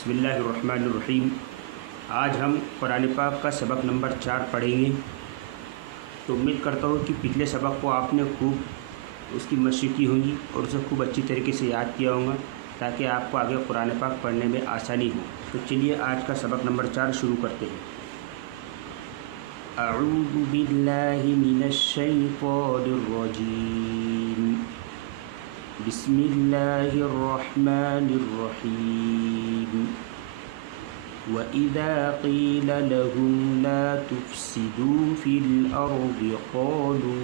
बिस्मिल्लाहिर्रहमानिर्रहीम। आज हम कुरान पाक का सबक नंबर 4 पढ़ेंगे। तो उम्मीद करता हूँ कि पिछले सबक को आपने खूब उसकी मशक़ की होगी और उसे खूब अच्छी तरीके से याद किया होगा, ताकि आपको आगे कुरान पाक पढ़ने में आसानी हो। तो चलिए आज का सबक नंबर 4 शुरू करते हैं। अऊज़ु बिल्लाहि मिनश शैतानिर रजीम। बिस्मिल्लाहिर रहमानिर रहीम। वइज़ा क़ील लहुम ला तुफ़्सिदू फ़िल अर्ज़ि क़ालू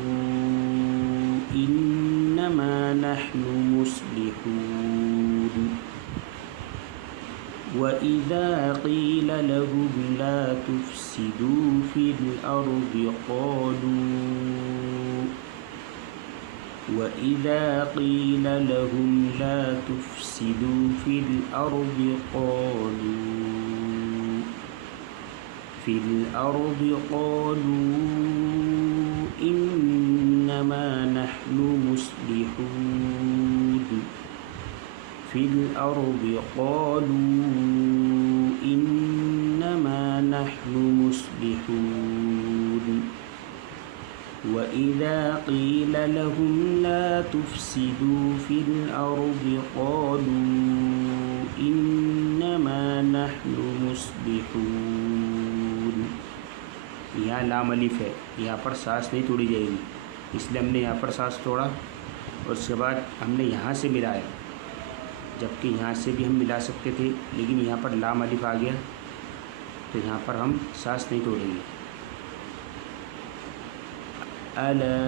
इन्नमा नहनु मुस्लिहून। वइज़ा क़ील लहुम ला तुफ़्सिदू फ़िल अर्ज़ि क़ालू वइज़ा क़ील लहुम ला तुफ़्सिदू फ़िल अर्ज़ि क़ालू इन्नमा नहनु मुस्लिहून। फ़िल अर्ज़ि क़ालू इन्नमा नहनु मुस्लिहून। वइज़ा क़ील लहुम ला तुफ़्सिदू फ़िल अर्ज़ि क़ालू इन्नमा नहनु मुस्लिहून। यहाँ लाम अलिफ है, यहाँ पर सांस नहीं तोड़ी जाएगी, इसलिए हमने यहाँ पर सांस तोड़ा और उसके बाद हमने यहाँ से मिलाया, जबकि यहाँ से भी हम मिला सकते थे, लेकिन यहाँ पर लाम अलिफ आ गया तो यहाँ पर हम सांस नहीं तोड़ेंगे। अला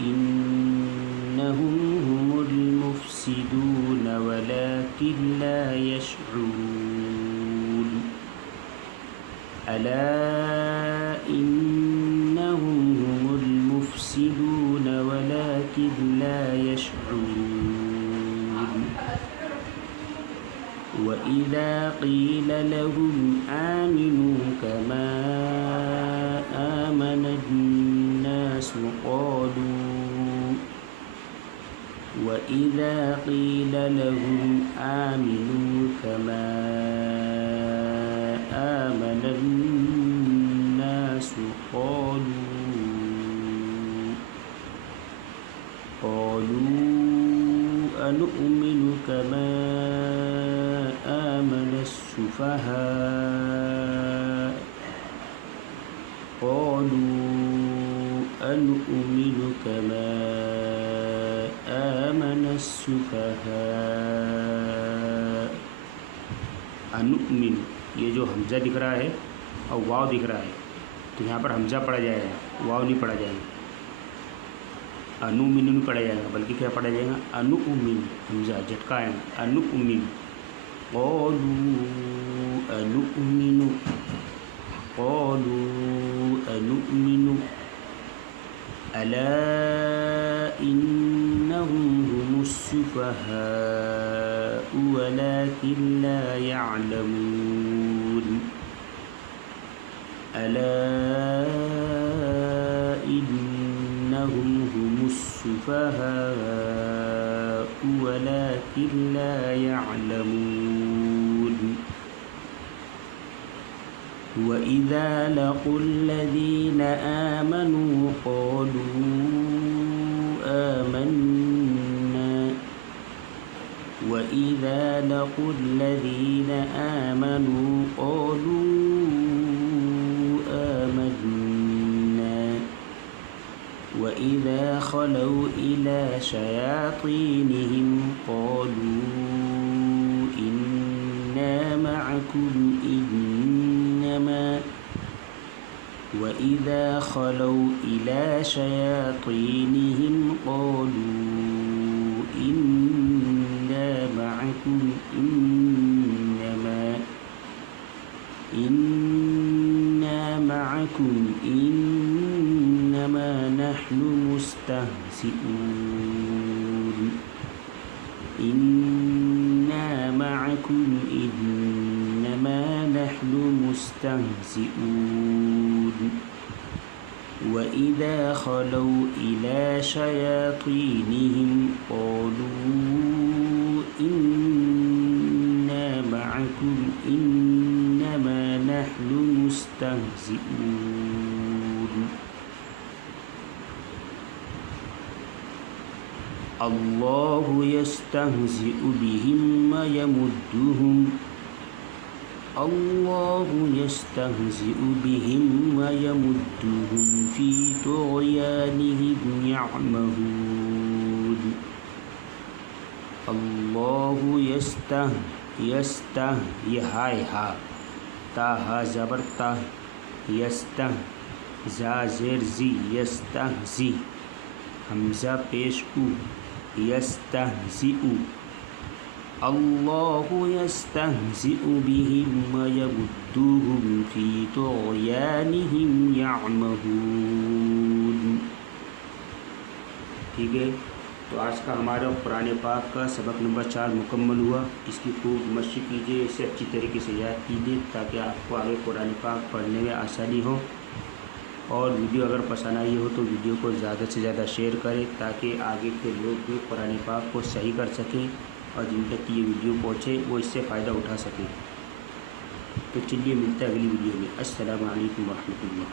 इन्नहुम हुमुल मुफ़्सिदून वलाकिन ला यशऊरून। अला इन्नहुम हुमुल मुफ़्सिदून वलाकिन ला यशऊरून। वइज़ा क़ील लहुम आमिनू कमा वइज़ा क़ील लहुम आमिनू कमा आमन अन्नास क़ालू अनुमिनु कमा आमन अस्सुफ़हाअ क़ालू अनुमिनु कमा आमन अस्सुफ़हाअ। अनुमिनु, ये जो हमज़ा दिख रहा है और वाव दिख रहा है, तो यहाँ पर हमज़ा पढ़ा जाएगा, वाव नहीं पढ़ा जाएगा। अनुमिनु नहीं पढ़ा जाएगा, बल्कि क्या पढ़ा जाएगा, अनुमिनु, हमज़ा झटका आएगा, अनुमिनु। क़ालू अनुमिनु, क़ालू अनुमिनु। अला इन्नहुम हुमुस्सुफ़हाअ वलाकिन ला यअलमून। अला इन्नहुम हुमुस्सुफ़हाअ वलाकिन ला यअलमून। वइज़ा लक़ुल्लज़ीन आमनू क़ालू आमन्ना। वइज़ा लक़ुल्लज़ीन आमनू क़ालू आमन्ना। वइज़ा ख़लौ इला शयातीनिहिम क़ालू इन्ना मअकुम वइज़ा ख़लौ इला शयातीनिहिम क़ालू इन्ना मअकुम इन्नमा नहनु मुस्तहज़िऊन। इन्ना मअकुम इन्नमा नहनु मुस्तहज़िऊन। वइज़ा ख़लौ इला शयातीनिहिम क़ालू इन्ना इन्नमा नहनु मुस्तहज़िऊन। अल्लाहु यस्तहज़िउ बिहिम व यमुद्दुहुम। अल्लाहु यस्तहज़िउ बिहिम व यमुद्दुहुम फ़ी तुग़यानिहिम यअमहून। अल्लाहु यस्तह ये हाय हा ता हा ज़बर ता यस्तह जा ज़ेर ज़ी यस्तहज़ी हमज़ा पेश उ यस्तहज़िउ। अल्लाहु यस्तहज़िउ बिहिम व यमुद्दुहुम फ़ी तुग़यानिहिम यअमहून। ठीक है, तो आज का हमारा कुरान पाक का सबक नंबर 4 मुकम्मल हुआ। इसकी खूब मशक़ कीजिए, इसे अच्छी तरीके से याद कीजिए ताकि आपको आगे कुरान पाक पढ़ने में आसानी हो। और वीडियो अगर पसंद आई हो तो वीडियो को ज़्यादा से ज़्यादा शेयर करें ताकि आगे के लोग भी कुरान पाक को सही कर सकें और जिन तक ये वीडियो पहुँचे वो इससे फ़ायदा उठा सकें। तो चलिए मिलता है अगली वीडियो में। अस्सलामु अलैकुम व रहमतुल्लाह।